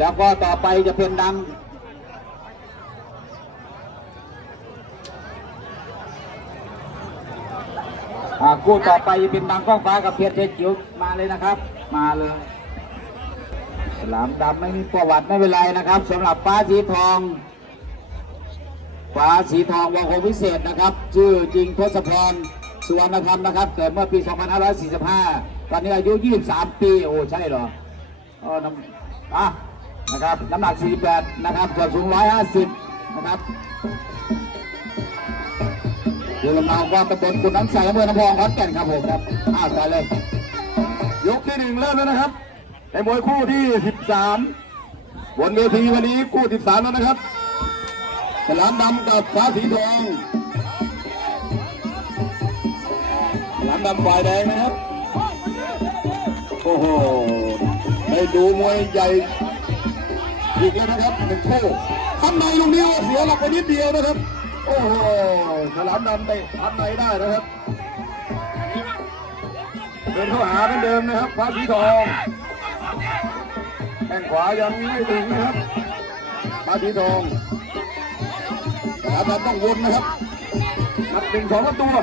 แล้วก็ต่อไปจะเป็นดังคู่ต่อไปเป็นดังก้องฟ้ากับเพียรเทจิ๋วมาเลยนะครับ มาเลยฉลามดำไม่มีประวัติไม่เป็นไรนะครับสำหรับฟ้าสีทองฟ้าสีทองวงโควิเศษนะครับ ชื่อจริงทศพรสุวรรณธรรมนะครับเกิดเมื่อปี 2545 ตอนนี้อายุ 23 ปี โอ้ ใช่เหรออ๋อน้ำอะ นะครับน้ำหนัก 48 นะครับส่วนสูง 150 นะครับเรือลำนาวก็ตำบลกุนน้ำใสอำเภอน้ำพองขอนแก่นครับผมครับอ้าวต่อเลยยกที่หนึ่งเริ่มแล้วนะครับในมวยคู่ที่สิบสามบนเวทีวันนี้คู่สิบสามแล้วนะครับฉลามดำกับฟ้าสีทองฉลามดำฝ่ายแดงนะครับ โอ้โหได้ดูมวยใหญ่ อีกแล้วนะครับหนึ่งคู่ทำในลูกนี้เสียหลักไปนิดเดียวนะครับ โอ้โหฉลามดำไปทำในได้นะครับ เดินเข้าหาเหมือนเดิมนะครับฟ้าสีทองแข้งขวายังไม่ถึงนะครับฟ้าสีทองแต่เราต้องวนนะครับนับหนึ่งสองลำตัว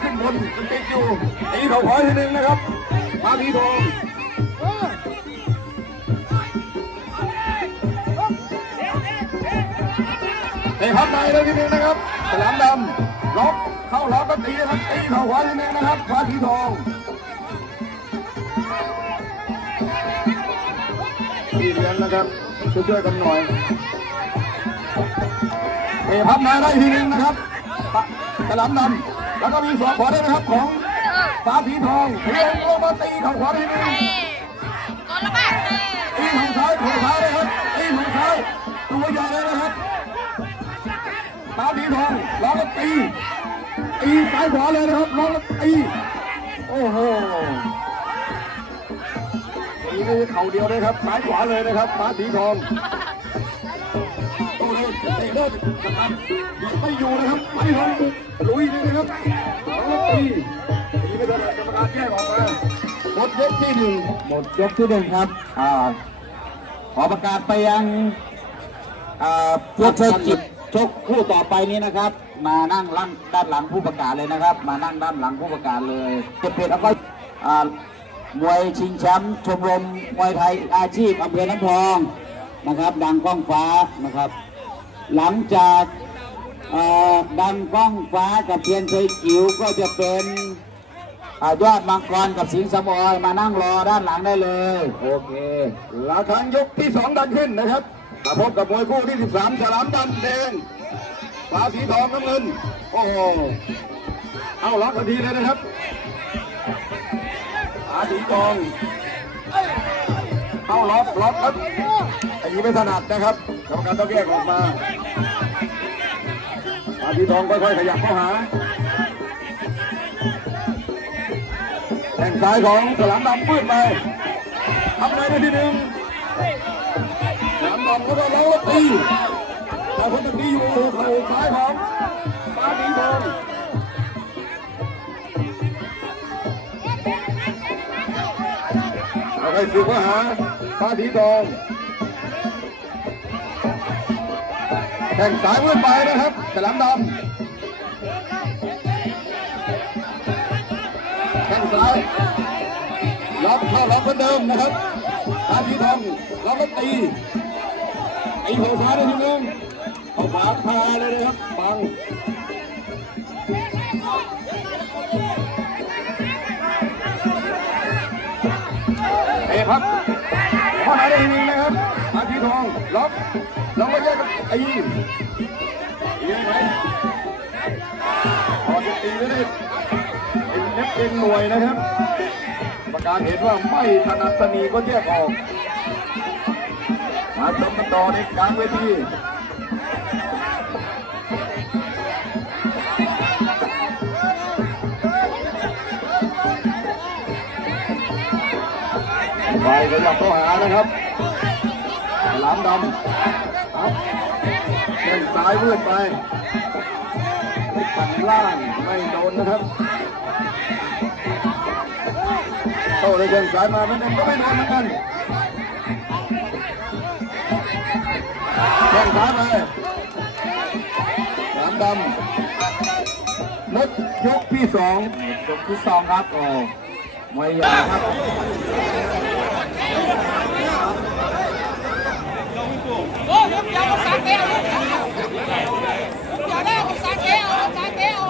ขึ้นบนมันติดอยู่ตีเขาขวาทีหนึ่งนะครับฟ้าสีทอง พับในเลยทีหนึ่งนะครับฉลามดำล็อกเข้าล็อกก็ตีนะครับตีเขาขวาทีหนึ่งนะครับฟ้าสีทองพี่เลี้ยงนะครับช่วยๆกันหน่อยเอพับมาได้ทีนึงนะครับปะกระหลำดำแล้วก็มีสองขวาด้วยนะครับของฟ้าผีทองเลี้ยงลงมาตีเข่าขวาทีนึง องแล้วก็ตีตีซ้ายขวาเลยนะครับแล้วก็ตีโอ้โหตีใช่เข่าเดียวเลยครับซ้ายขวาเลยนะครับม้าสีทองโอ้เลยเตะเลิศนะครับไม่อยู่นะครับไม่ทองบุกลุยเลยนะครับแล้วตีตีไม่โดนกรรมการแยกออกมาหมดยกที่หนึ่งหมดยกที่หนึ่งครับอ่าขอประกาศไปยังอ่าผู้เชิญจิตชกคู่ต่อไปนี้นะครับ มานั่งล่างด้านหลังผู้ประกาศเลยนะครับ มานั่งด้านหลังผู้ประกาศเลยจะเป็นแล้วก็อ่ามวยชิงแชมป์ชมรมมวยไทยอาชีพอำเภอน้ำพองนะครับ ดังก้องฟ้านะครับ หลังจากอ่อดังก้องฟ้ากับเพียนชัยจิ๋วก็จะเป็นอ่ายอดมังกรกับสิงห์สมอยมานั่งรอด้านหลังได้เลยโอเคราคายกที่สองดันขึ้นนะครับมาพบกับมวยคู่ที่สิบสามฉลามดันแดง ฟ้าสีทองน้ำเงิน โอ้โห เอาล็อกทันทีเลยนะครับฟ้าสีทองเข้าล็อกล็อกครับอันนี้ไม่ถนัดนะครับกรรมการต้องแยกออกมาปาทีทองค่อยๆขยับเข้าหาแข่งซ้ายของสลามดำปื้ดไปทำอะไรได้ทีหนึ่งสลามดำก็เล้าแล้วตี แต่คนตะกี้อยู่เข่าซ้ายของปาทีทองเอาไปฝึกมาหาปาทีทองแข่งสายมืดไปนะครับฉลามดำแข่งซ้ายล็อกเข้าล็อกเหมือนเดิมนะครับทาทีทองล็อกก็ตีตีเข่าซ้ายได้ทีนึงเขาขวาคาเลยนะครับบังเอ้ครับเข้ามาได้ทีนึงนะครับทาทีทองล็อกล็อกก็แยกกับตีตีได้ไหมพอจะตีไม่ได้เป็นเน็บเป็นหน่วยนะครับ ประการเห็นว่าไม่ถนัดสนีก็แยกออก มาชมกันต่อในกลางเวที ไปขยับเข้าหานะครับหลามดำขับเส้นซ้ายเมืดไปปั่นล่างไม่โดนนะครับโต้เลยเส้นซ้ายมาไม่โดนก็ไม่โดนเหมือนกันซ้ายไปสามดำมดยกที่สองยกที่สองครับโอ้ไมวยใหญ่ครับ โอ้ยกเดียวสาเกลเดี๋ยวได้สาเกลสาเกล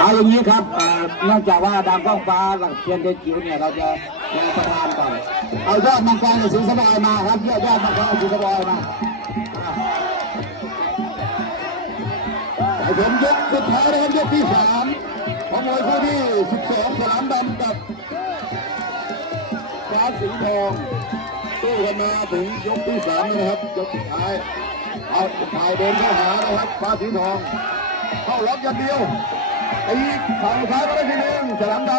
เอาอย่างนี้ครับเนื่องจากว่าดังกล้องฟ้าหลักเพียนเดจิ๋วเนี่ยเราจะลงประธานก่อน เอายอดมังกรกับสิงสบายมาครับยอดยอดมังกรกับสิงสบายมาผมยกสุดท้ายนะครับยกที่สามของมวยคู่ที่สิบสองสนามดำกับ ฟ้าสีทองสู้กันมาถึงยกที่สามนะครับยกสุดท้ายเอาถ่ายเดินเข้าหานะครับฟ้าสีทอง เข้าล็อกอย่างเดียวตีเข่าซ้ายมาได้ทีหนึงฉลามด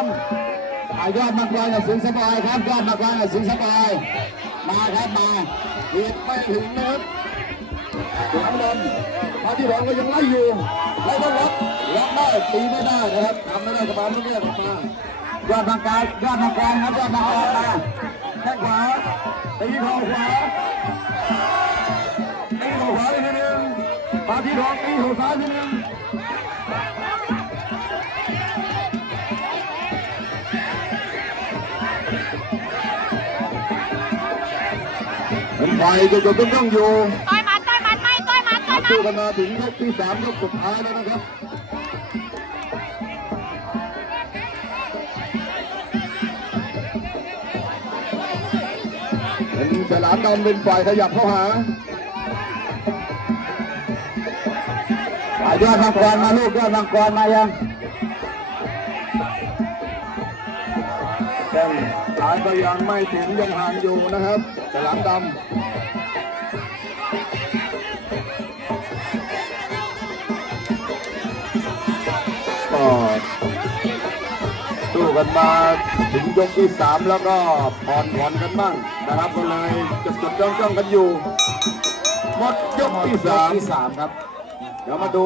ำเอายยอดมังกรกับสิงห์สบายครับยอดมังกรกับสิงห์สบาย มาครับมาเบียดไม่ถึงนะครับฉลามดำฟ้าสีทองก็ยังไล่อยู่ไล่ก็ล็อกล็อกได้ตีไม่ได้นะครับทำไม่ได้กระบาลไม่ได้ออกมา ยอดมังกรยอดมังกรครับยอดมังกรมาแข้งขวาตีเข่าขวาตีเข่าขวาอีกทีหนึงปาที่ทองตีเข่าซ้ายทีหนึงเป็นไฟจะจะต้องต้องอยู่ต่อยมันต่อยมันไม่ต่อยมันต่อยมันสู้กันมาถึงยกที่สามยกสุดท้ายแล้วนะครับ เป็นฉลามดำเป็นฝ่ายขยับเข้าหาอายอดมังกรมาลูกยอดมังกรมายังแข้งซ้ายก็ยังไม่ถึงยังห่างอยู่นะครับฉลามดำก็ สู้กันมาถึงยกที่สามแล้วก็ผ่อนผ่อนกันบ้างนะครับก็เลยจดจดจ้องจ้องกันอยู่หมดยกที่สามที่สามครับ เดี๋ยวมาดู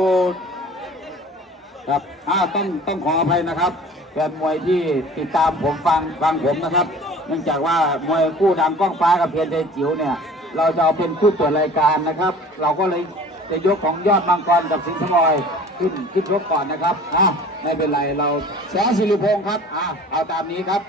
ครับอ่าต้องต้องขออภัยนะครับแฟนมวยที่ติดตามผมฟังฟังผมนะครับ เนื่องจากว่ามวยคู่ดังกล้องฟ้ากับเพียรเดจิ๋วเนี่ย เราจะเอาเป็นคู่ตรวจรายการนะครับ เราก็เลยจะยกของยอดมังกรกับสิงห์สมอยขึ้นขึ้นยกก่อนนะครับอ่า ไม่เป็นไรเราแสสิริพงศ์ครับอ่าเอาตามนี้ครับ